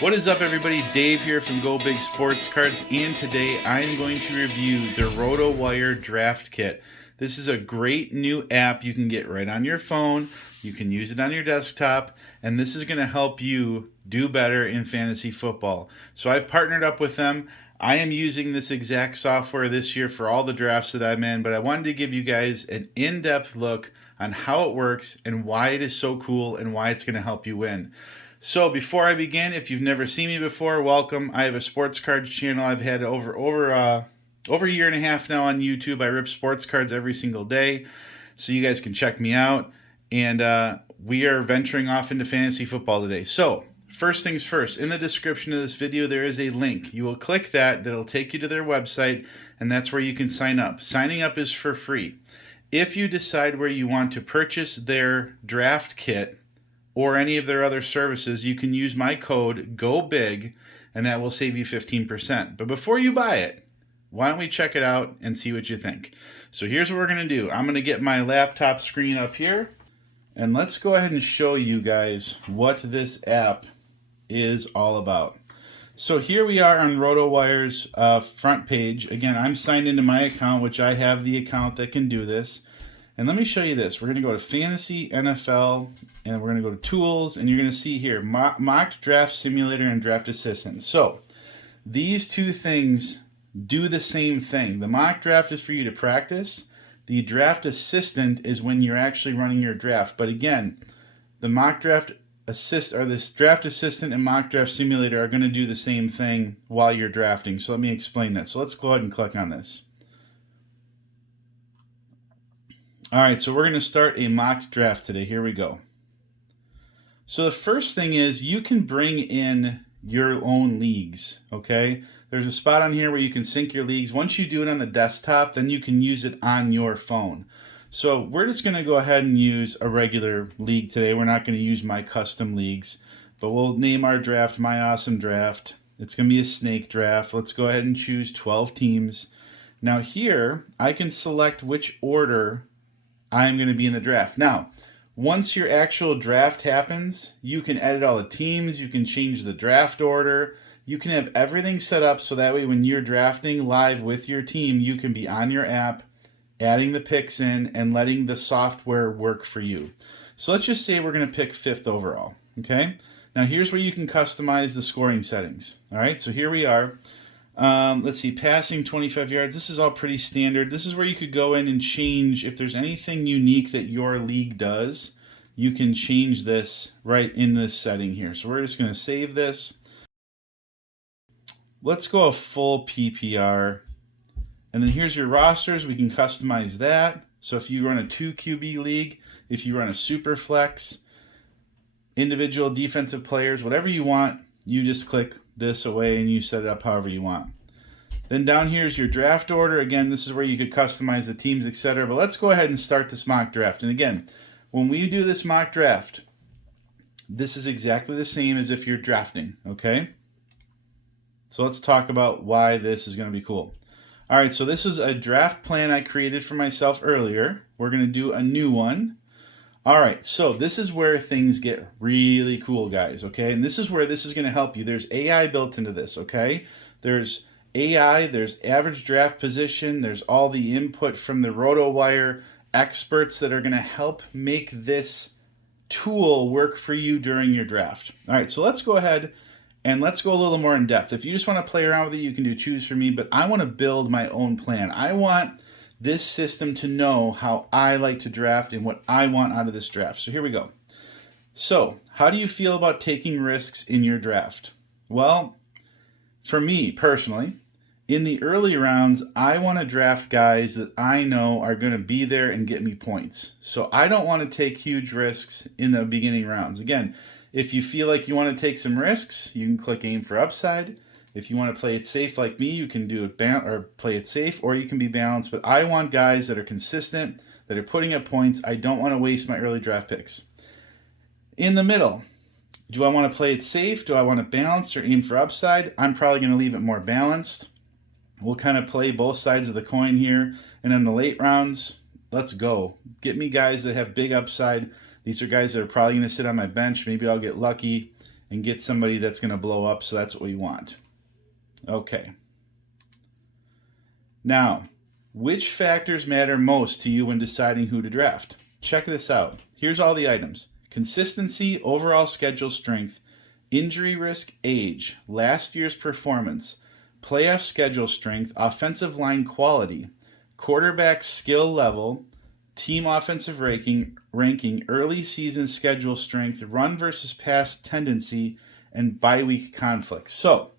What is up, everybody? Dave here from Go Big Sportscards, and today I am going to review the Rotowire Draft Kit. This is a great new app you can get right on your phone. You can use it on your desktop, and this is going to help you do better in fantasy football. So I've partnered up with them. I am using this exact software this year for all the drafts that I'm in, but I wanted to give you guys an in-depth look on how it works and why it is so cool and why it's going to help you win. So before I begin, if you've never seen me before, welcome. I have a sports cards channel. I've had over a year and a half now on YouTube. I rip sports cards every single day, so you guys can check me out. And we are venturing off into fantasy football today. So first things first, in the description of this video, there is a link. You will click that. That'll take you to their website, and that's where you can sign up. Signing up is for free. If you decide where you want to purchase their draft kit, or any of their other services, you can use my code GOBIG, and that will save you 15%. But before you buy it, why don't we check it out and see what you think? So here's what we're going to do. I'm going to get my laptop screen up here, and let's go ahead and show you guys what this app is all about. So here we are on Rotowire's front page. Again, I'm signed into my account, which I have the account that can do this. And let me show you this. We're going to go to Fantasy NFL, and we're going to go to Tools, and you're going to see here, Mock Draft Simulator and Draft Assistant. So these two things do the same thing. The mock draft is for you to practice. The draft assistant is when you're actually running your draft. But again, the mock draft this draft assistant and mock draft simulator are going to do the same thing while you're drafting. So let me explain that. So let's go ahead and click on this. All right, so we're going to start a mock draft today. Here we go. So the first thing is you can bring in your own leagues, okay? There's a spot on here where you can sync your leagues. Once you do it on the desktop, then you can use it on your phone. So we're just going to go ahead and use a regular league today. We're not going to use my custom leagues, but we'll name our draft My Awesome Draft. It's going to be a snake draft. Let's go ahead and choose 12 teams. Now here, I can select which order I'm going to be in the draft. Now, once your actual draft happens, you can edit all the teams, you can change the draft order, you can have everything set up so that way when you're drafting live with your team, you can be on your app, adding the picks in, and letting the software work for you. So let's just say we're going to pick 5th overall, okay? Now here's where you can customize the scoring settings. All right, so here we are. Let's see, passing 25 yards. This is all pretty standard. This is where you could go in and change if there's anything unique that your league does. You can change this right in this setting here. So we're just going to save this. Let's go a full PPR. And then here's your rosters. We can customize that. So if you run a 2 QB league, if you run a super flex, individual defensive players, whatever you want, you just click this away and you set it up however you want. Then down here is your draft order. Again, this is where you could customize the teams, etc. But let's go ahead and start this mock draft. And again, when we do this mock draft, this is exactly the same as if you're drafting, okay? So let's talk about why this is going to be cool. All right, so this is a draft plan I created for myself earlier. We're going to do a new one. All right, so this is where things get really cool, guys, okay? And this is where this is going to help you. There's AI built into this, okay? There's AI, there's average draft position, there's all the input from the Rotowire experts that are going to help make this tool work for you during your draft. All right, so let's go ahead and let's go a little more in depth. If you just want to play around with it, you can do choose for me, but I want to build my own plan. I want this system to know how I like to draft and what I want out of this draft. So here we go. So how do you feel about taking risks in your draft? Well, for me personally, in the early rounds, I want to draft guys that I know are going to be there and get me points. So I don't want to take huge risks in the beginning rounds. Again, if you feel like you want to take some risks, you can click aim for upside. If you want to play it safe like me, you can do it or play it safe, or you can be balanced. But I want guys that are consistent, that are putting up points. I don't want to waste my early draft picks. In the middle, do I want to play it safe? Do I want to balance or aim for upside? I'm probably going to leave it more balanced. We'll kind of play both sides of the coin here. And in the late rounds, let's go. Get me guys that have big upside. These are guys that are probably going to sit on my bench. Maybe I'll get lucky and get somebody that's going to blow up, so that's what we want. Okay. Now, which factors matter most to you when deciding who to draft? Check this out. Here's all the items. Consistency, overall schedule strength, injury risk, age, last year's performance, playoff schedule strength, offensive line quality, quarterback skill level, team offensive ranking, early season schedule strength, run versus pass tendency, and bye week conflict. So,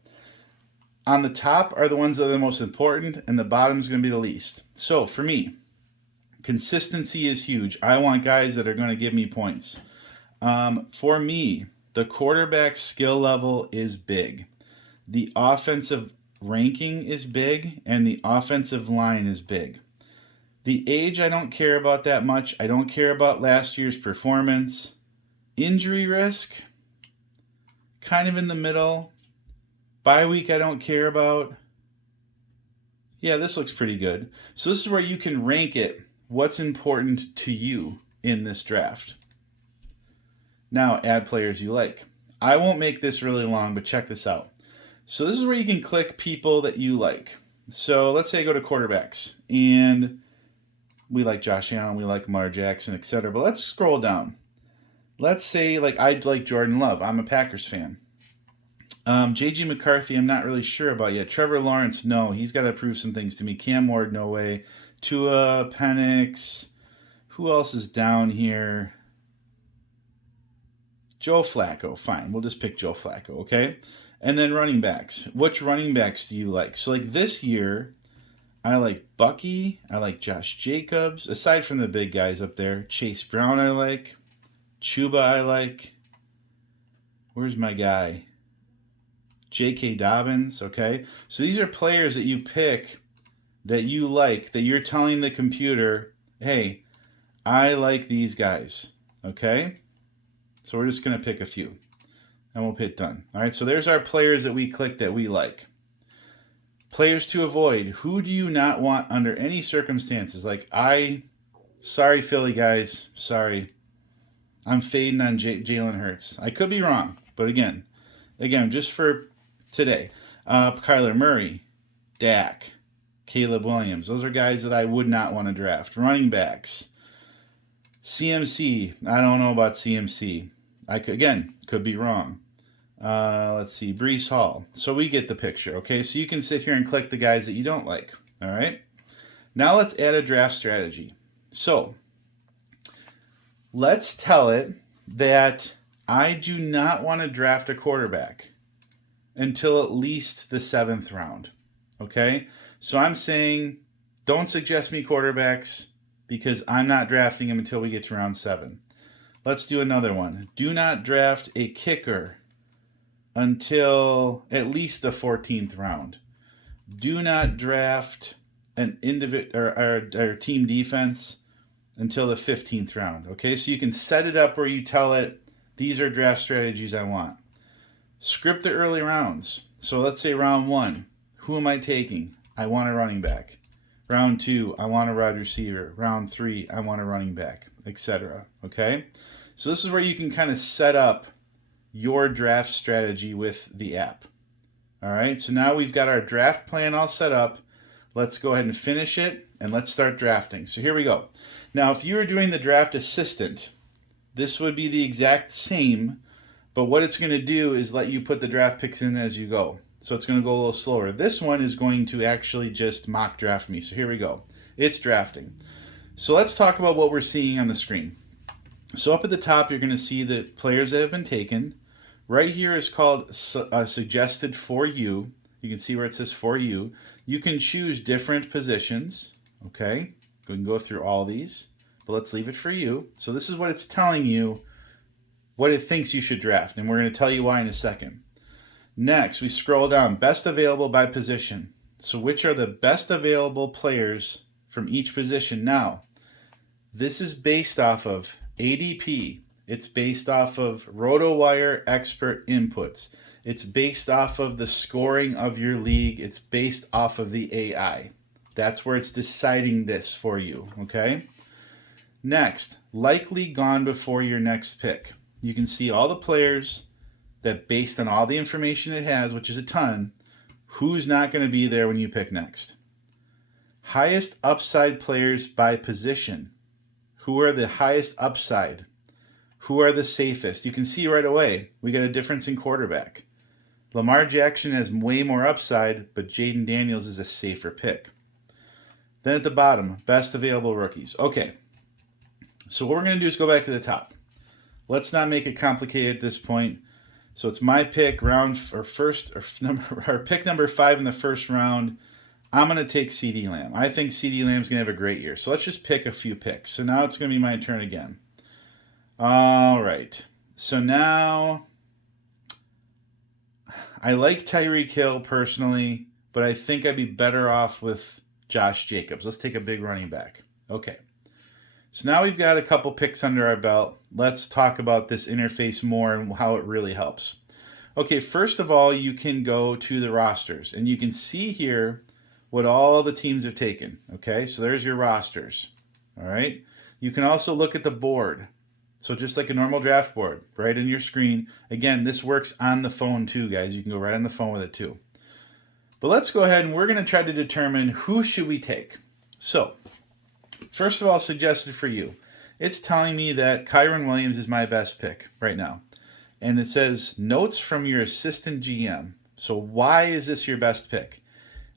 on the top are the ones that are the most important, and the bottom is going to be the least. So, for me, consistency is huge. I want guys that are going to give me points. For me, the quarterback skill level is big. The offensive ranking is big, and the offensive line is big. The age, I don't care about that much. I don't care about last year's performance. Injury risk, kind of in the middle. Bye week, I don't care about. Yeah, this looks pretty good. So this is where you can rank it. What's important to you in this draft? Now, add players you like. I won't make this really long, but check this out. So this is where you can click people that you like. So let's say I go to quarterbacks, and we like Josh Allen, we like Lamar Jackson, etc. But let's scroll down. Let's say I'd like Jordan Love. I'm a Packers fan. J.G. McCarthy, I'm not really sure about yet. Trevor Lawrence, no. He's got to prove some things to me. Cam Ward, no way. Tua, Penix. Who else is down here? Joe Flacco, fine. We'll just pick Joe Flacco, okay? And then running backs. Which running backs do you like? So this year, I like Bucky. I like Josh Jacobs. Aside from the big guys up there. Chase Brown I like. Chuba I like. Where's my guy? J.K. Dobbins, okay? So these are players that you pick that you like, that you're telling the computer, hey, I like these guys, okay? So we're just going to pick a few, and we'll hit done. All right, so there's our players that we click that we like. Players to avoid. Who do you not want under any circumstances? Sorry, Philly guys, sorry. I'm fading on Jalen Hurts. I could be wrong, but again, just for today. Kyler Murray, Dak, Caleb Williams. Those are guys that I would not want to draft. Running backs. CMC. I don't know about CMC. Could be wrong. Let's see. Breece Hall. So we get the picture, okay? So you can sit here and click the guys that you don't like, all right? Now let's add a draft strategy. So let's tell it that I do not want to draft a quarterback until at least the 7th round, okay? So I'm saying don't suggest me quarterbacks because I'm not drafting them until we get to round 7. Let's do another one. Do not draft a kicker until at least the 14th round. Do not draft an or team defense until the 15th round, okay? So you can set it up where you tell it, these are draft strategies I want. Script the early rounds. So let's say round 1. Who am I taking? I want a running back. Round 2, I want a wide receiver. Round 3, I want a running back, etc. Okay? So this is where you can kind of set up your draft strategy with the app. All right? So now we've got our draft plan all set up. Let's go ahead and finish it, and let's start drafting. So here we go. Now, if you were doing the draft assistant, this would be the exact same, but what it's going to do is let you put the draft picks in as you go. So it's going to go a little slower. This one is going to actually just mock draft me. So here we go. It's drafting. So let's talk about what we're seeing on the screen. So up at the top, you're going to see the players that have been taken. Right here is called suggested for you. You can see where it says for you. You can choose different positions. Okay. We can go through all these, but let's leave it for you. So this is what it's telling you, what it thinks you should draft. And we're going to tell you why in a second. Next, we scroll down, best available by position. So which are the best available players from each position? Now, this is based off of ADP. It's based off of Rotowire expert inputs. It's based off of the scoring of your league. It's based off of the AI. That's where it's deciding this for you, okay? Next, likely gone before your next pick. You can see all the players that based on all the information it has, which is a ton, who's not going to be there when you pick next. Highest upside players by position. Who are the highest upside? Who are the safest? You can see right away, we got a difference in quarterback. Lamar Jackson has way more upside, but Jaden Daniels is a safer pick. Then at the bottom, best available rookies. Okay, so what we're going to do is go back to the top. Let's not make it complicated at this point. So it's my pick, pick number 5 in the first round. I'm going to take CeeDee Lamb. I think CeeDee Lamb's going to have a great year. So let's just pick a few picks. So now it's going to be my turn again. All right. So now I like Tyreek Hill personally, but I think I'd be better off with Josh Jacobs. Let's take a big running back. Okay. So now we've got a couple picks under our belt. Let's talk about this interface more and how it really helps. Okay, first of all, you can go to the rosters, and you can see here what all the teams have taken. Okay, so there's your rosters. All right. You can also look at the board. So just like a normal draft board, right in your screen. Again, this works on the phone too, guys. You can go right on the phone with it too. But let's go ahead and we're going to try to determine who should we take. So, first of all, suggested for you. It's telling me that Kyren Williams is my best pick right now. And it says, notes from your assistant GM. So why is this your best pick?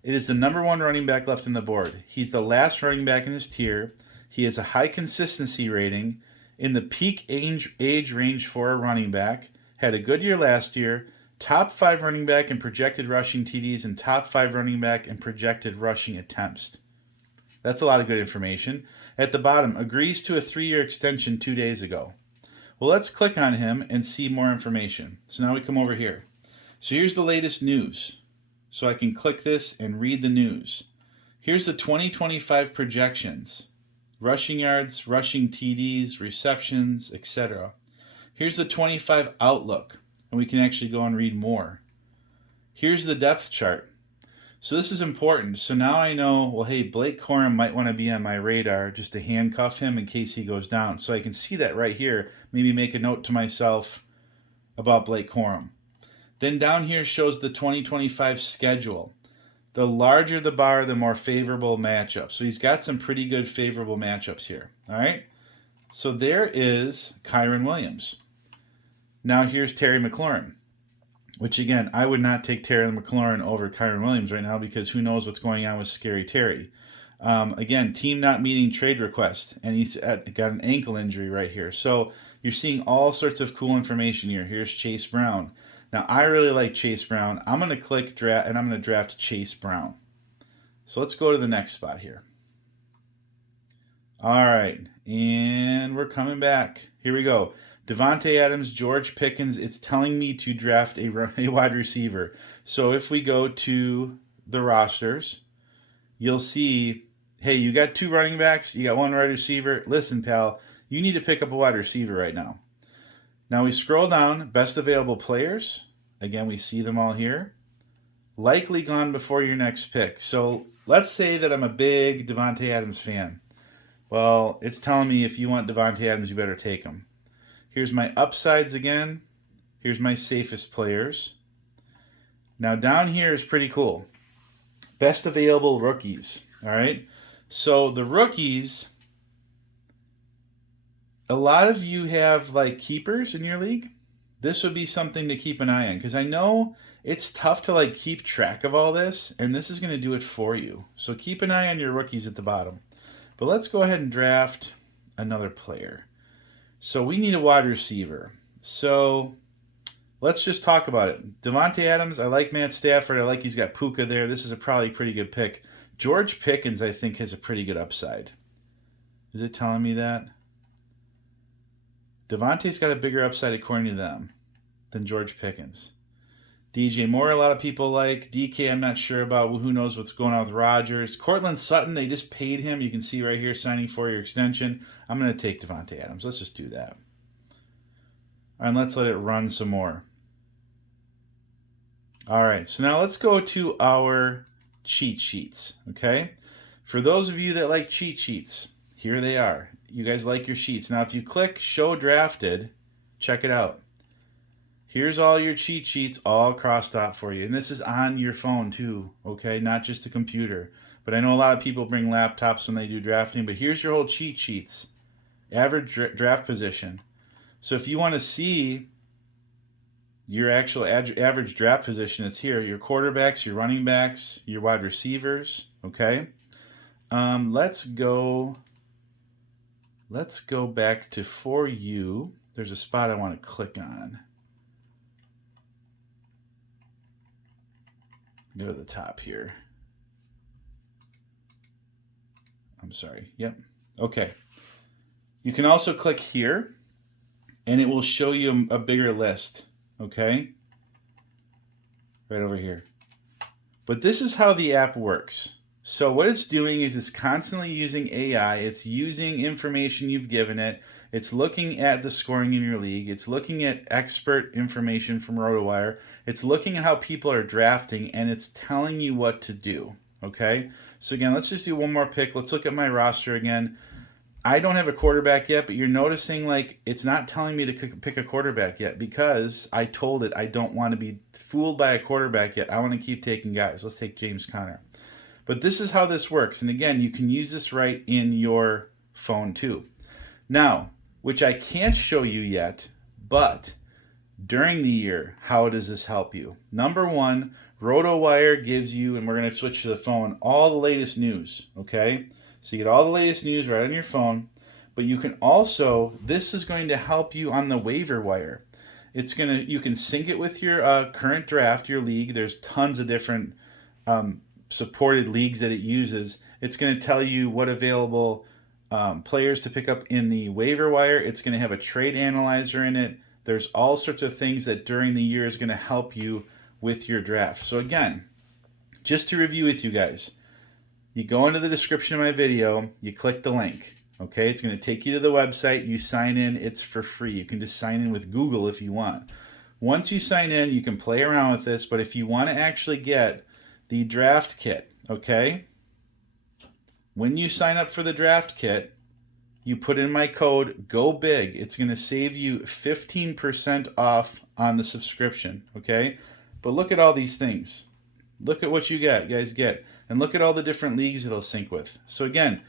It is the number 1 running back left on the board. He's the last running back in his tier. He has a high consistency rating. In the peak age range for a running back. Had a good year last year. Top 5 running back in projected rushing TDs and top 5 running back in projected rushing attempts. That's a lot of good information. At the bottom, agrees to a 3-year extension 2 days ago. Well, let's click on him and see more information. So now we come over here. So here's the latest news. So I can click this and read the news. Here's the 2025 projections. Rushing yards, rushing TDs, receptions, etc. Here's the 25 outlook. And we can actually go and read more. Here's the depth chart. So this is important. So now I know, well, hey, Blake Corum might want to be on my radar just to handcuff him in case he goes down. So I can see that right here. Maybe make a note to myself about Blake Corum. Then down here shows the 2025 schedule. The larger the bar, the more favorable matchup. So he's got some pretty good favorable matchups here. All right. So there is Kyren Williams. Now here's Terry McLaurin, which again, I would not take Terry McLaurin over Kyren Williams right now because who knows what's going on with Scary Terry. Again, team not meeting trade request, and he's got an ankle injury right here. So you're seeing all sorts of cool information here. Here's Chase Brown. Now, I really like Chase Brown. I'm going to click draft, and I'm going to draft Chase Brown. So let's go to the next spot here. All right, and we're coming back. Here we go. Devontae Adams, George Pickens. It's telling me to draft a wide receiver. So if we go to the rosters, you'll see, hey, you got 2 running backs, you got 1 wide receiver. Listen, pal, you need to pick up a wide receiver right now. Now we scroll down, best available players. Again, we see them all here. Likely gone before your next pick. So let's say that I'm a big Devontae Adams fan. Well, it's telling me if you want Devontae Adams, you better take him. Here's my upsides again. Here's my safest players. Now down here is pretty cool. Best available rookies. All right. So the rookies, a lot of you have like keepers in your league. This would be something to keep an eye on because I know it's tough to like keep track of all this, and this is going to do it for you. So keep an eye on your rookies at the bottom. But let's go ahead and draft another player. So we need a wide receiver. So let's just talk about it. Devontae Adams, I like Matt Stafford. I like he's got Puka there. This is probably a pretty good pick. George Pickens, I think, has a pretty good upside. Is it telling me that? Devontae's got a bigger upside according to them than George Pickens. DJ Moore, a lot of people like. DK, I'm not sure about. Who knows what's going on with Rodgers. Cortland Sutton, they just paid him. You can see right here, signing 4-year extension. I'm going to take Devontae Adams. Let's just do that. And let's let it run some more. All right, so now let's go to our cheat sheets, okay? For those of you that like cheat sheets, here they are. You guys like your sheets. Now, if you click Show Drafted, check it out. Here's all your cheat sheets all crossed out for you. And this is on your phone too, okay? Not just a computer. But I know a lot of people bring laptops when they do drafting, but here's your whole cheat sheets. Average draft position. So if you want to see your actual average draft position, it's here. Your quarterbacks, your running backs, your wide receivers, okay? Let's go back to For You. There's a spot I want to click on. Go to the top here. I'm sorry. Yep. Okay. You can also click here, and it will show you a bigger list. Okay? Right over here. But this is how the app works. So what it's doing is it's constantly using AI. It's using information you've given it. It's looking at the scoring in your league. It's looking at expert information from Rotowire. It's looking at how people are drafting, and it's telling you what to do. Okay? So again, let's just do one more pick. Let's look at my roster again. I don't have a quarterback yet, but you're noticing like it's not telling me to pick a quarterback yet because I told it I don't want to be fooled by a quarterback yet. I want to keep taking guys. Let's take James Conner. But this is how this works. And again, you can use this right in your phone too. Now, which I can't show you yet, but during the year, how does this help you? Number one, Rotowire gives you, and we're going to switch to the phone, all the latest news, okay? So you get all the latest news right on your phone, but you can also, this is going to help you on the waiver wire. You can sync it with your current draft, your league. There's tons of different supported leagues that it uses. It's going to tell you what available players to pick up in the waiver wire. It's going to have a trade analyzer in it. There's all sorts of things that during the year is going to help you with your draft. So again, just to review with you guys, you go into the description of my video, you click the link. Okay, it's going to take you to the website. You sign in. It's for free. You can just sign in with Google if you want. Once you sign in, you can play around with this. But if you want to actually get the draft kit, okay, when you sign up for the draft kit, you put in my code Go Big. It's going to save you 15% off on the subscription. Okay, but look at all these things. Look at what you guys get. And look at all the different leagues it'll sync with. So again,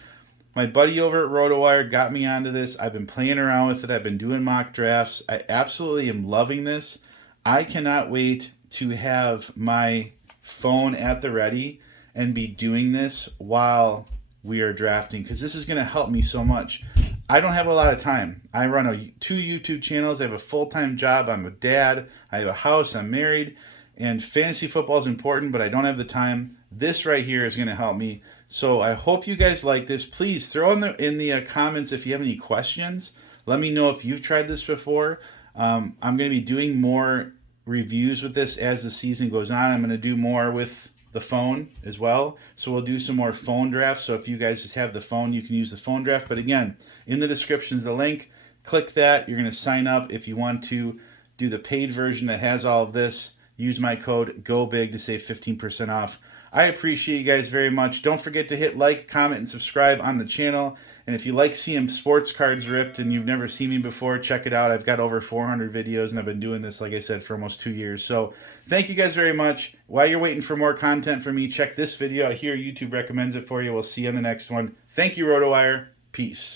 my buddy over at Rotowire got me onto this. I've been playing around with it. I've been doing mock drafts. I absolutely am loving this. I cannot wait to have my phone at the ready and be doing this while we are drafting, because this is going to help me so much. I don't have a lot of time. I run 2 YouTube channels. I have a full-time job. I'm a dad. I have a house. I'm married. And fantasy football is important, but I don't have the time. This right here is going to help me. So I hope you guys like this. Please throw in the comments if you have any questions. Let me know if you've tried this before. I'm going to be doing more reviews with this as the season goes on. I'm going to do more with the phone as well. So we'll do some more phone drafts. So if you guys just have the phone, you can use the phone draft. But again, in the description is the link. Click that. You're going to sign up if you want to do the paid version that has all of this. Use my code GOBIG to save 15% off. I appreciate you guys very much. Don't forget to hit like, comment, and subscribe on the channel. And if you like seeing sports cards ripped and you've never seen me before, check it out. I've got over 400 videos, and I've been doing this, like I said, for almost 2 years. So thank you guys very much. While you're waiting for more content from me, check this video out here. YouTube recommends it for you. We'll see you on the next one. Thank you, Rotowire. Peace.